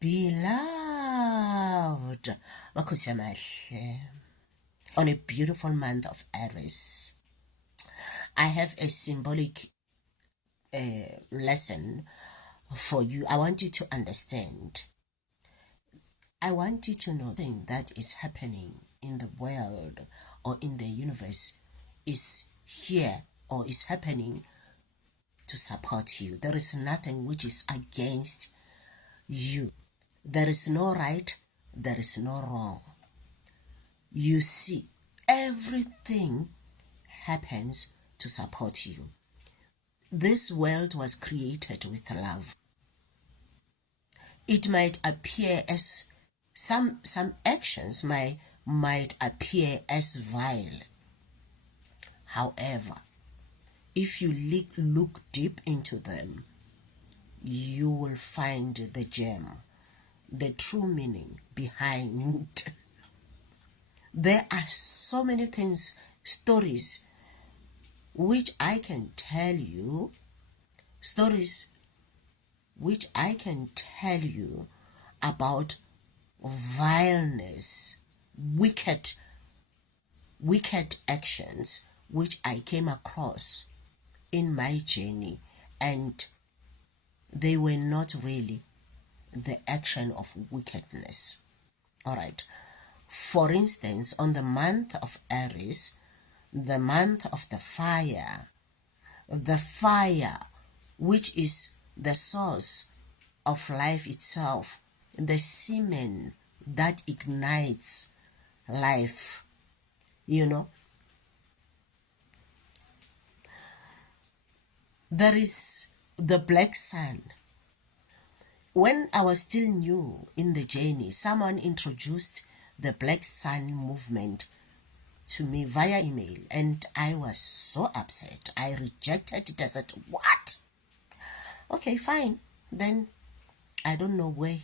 Beloved, makhosi amahle, on a beautiful month of Aries, I have a symbolic lesson for you. I want you to understand. I want you to know that is happening in the world or in the universe is here or is happening to support you. There is nothing which is against you. There is no right, there is no wrong. You see, everything happens to support you. This world was created with love. It might appear as some actions might appear as vile. However, if you look deep into them, you will find the gem, the true meaning behind. There are so many things, stories, which I can tell you, about vileness, wicked actions which I came across in my journey, and they were not really the action of wickedness. All right. For instance, on the month of Aries, the month of the fire, which is the source of life itself, the semen that ignites life, there is the black sun. When I was still new in the journey, someone introduced the Black Sun movement to me via email, and I was so upset. I rejected it. I said, what? Okay, fine. Then I don't know where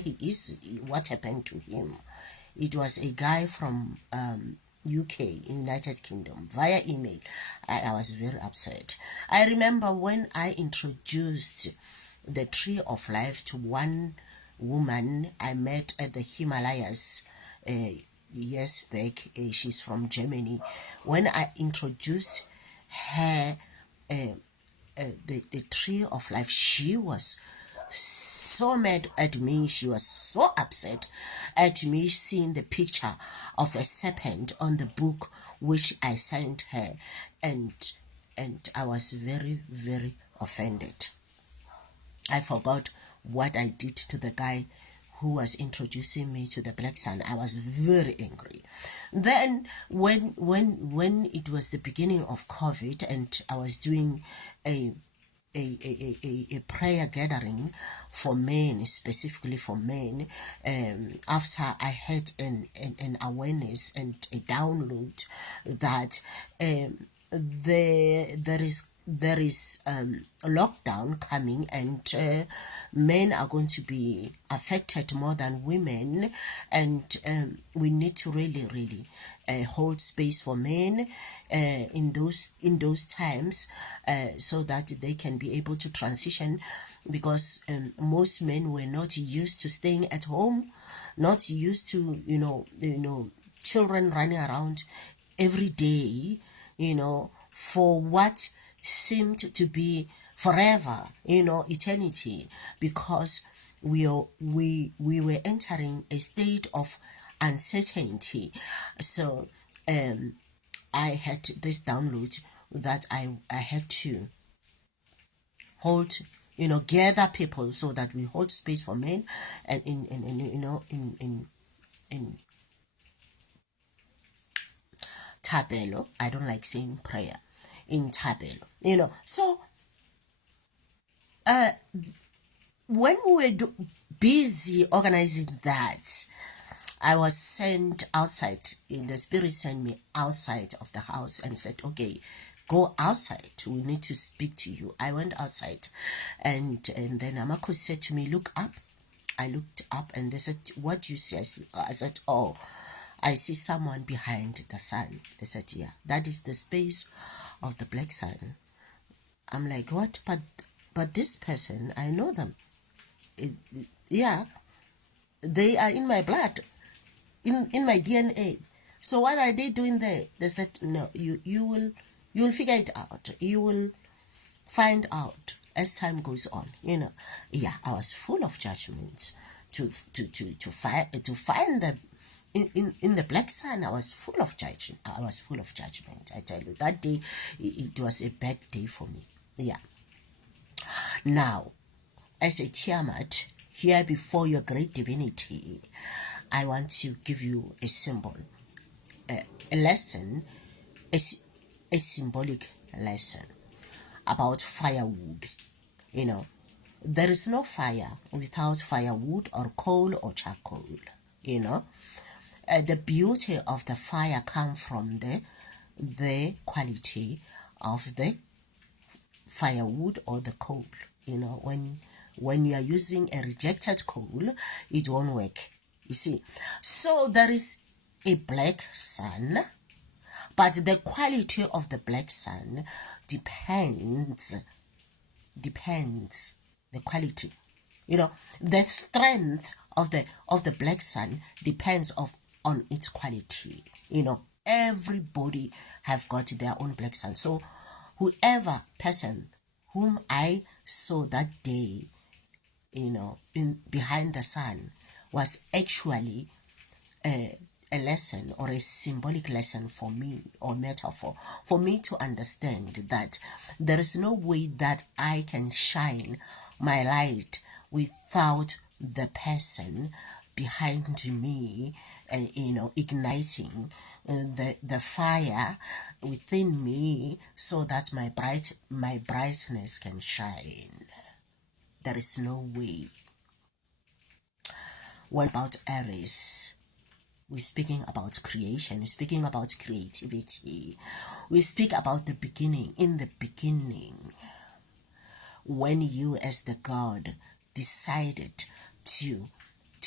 he is, what happened to him. It was a guy from UK, United Kingdom, via email. I was very upset. I remember when I introduced the tree of life to one woman I met at the Himalayas years back. She's from Germany. When I introduced her the tree of life, she was so mad at me. She was so upset at me seeing the picture of a serpent on the book which I sent her, and I was very, very offended. I forgot what I did to the guy who was introducing me to the Black Sun. I was very angry. Then when it was the beginning of COVID and I was doing a prayer gathering for men, specifically for men, after I had an awareness and a download that there is a lockdown coming, and men are going to be affected more than women, and we need to really hold space for men in those times, so that they can be able to transition, because most men were not used to staying at home, not used to children running around every day, for what seemed to be forever, eternity, because we were entering a state of uncertainty. So I had this download that I had to hold, gather people so that we hold space for men, and in tabelo. I don't like saying prayer. In tabelo, so when we were busy organizing that, I was sent outside. The spirit sent me outside of the house and said, okay, go outside, we need to speak to you. I went outside, and then Amako said to me, look up. I looked up, and they said, what do you see? I said, oh, I see someone behind the sun. They said, yeah, that is the space of the Black Sun. I'm like, what? But this person, I know them. Yeah. They are in my blood, in my DNA. So what are they doing there? They said, no, you'll figure it out. You will find out as time goes on. Yeah, I was full of judgments to find the in the black sun. I was full of judgment. I tell you, that day it was a bad day for me. Yeah. Now, as a Tiamat here before your great divinity, I want to give you a symbol, a lesson, a symbolic lesson about firewood. There is no fire without firewood or coal or charcoal. The beauty of the fire comes from the quality of the firewood or the coal. When you are using a rejected coal, it won't work. You see, so there is a black sun, but the quality of the black sun depends the quality. The strength of the black sun depends on its quality. Everybody have got their own black sun. So whoever person whom I saw that day, in behind the sun, was actually a lesson or a symbolic lesson for me, or metaphor for me to understand that there is no way that I can shine my light without the person behind me, igniting the fire within me so that my brightness can shine. There is no way. What about Aries? We're speaking about creation. We're speaking about creativity. We speak about the beginning. In the beginning, when you as the God decided to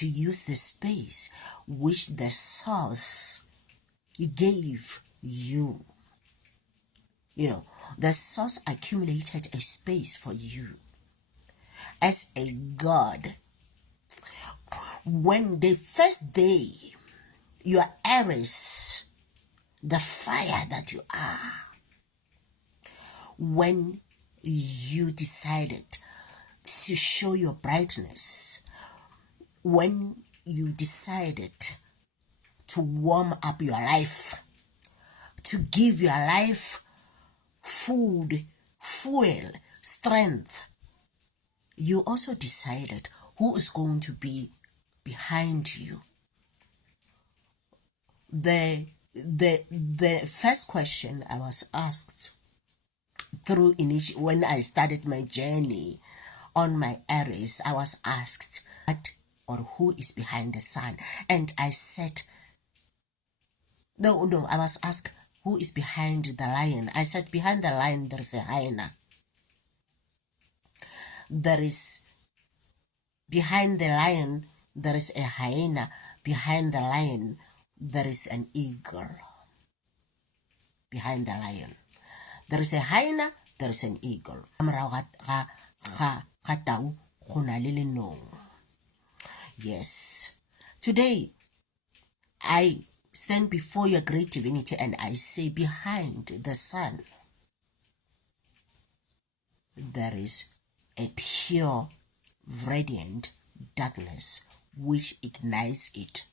use the space which the source gave you, the source accumulated a space for you as a God. When the first day you are Aries, the fire that you are, when you decided to show your brightness, when you decided to warm up your life, to give your life food, fuel, strength, you also decided who is going to be behind you. The first question I was asked when I started my journey on my Aries, I was asked what or who is behind the sun, and I said no. I was asked who is behind the lion. I said behind the lion there is a hyena. There is behind the lion there is a hyena. Behind the lion there is an eagle. Behind the lion there is a hyena, there is an eagle. Yes. Today, I stand before your great divinity and I say, behind the sun, there is a pure, radiant darkness which ignites it.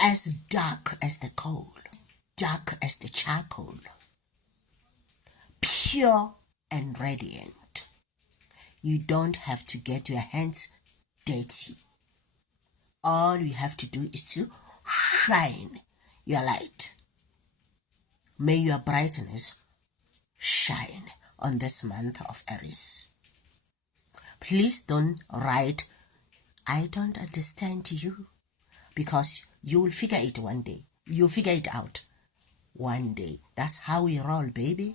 As dark as the coal, dark as the charcoal, pure and radiant. You don't have to get your hands dirty. All you have to do is to shine your light. May your brightness shine on this month of Aries. Please don't write, I don't understand you, because you will figure it one day. You'll figure it out one day. That's how we roll, baby.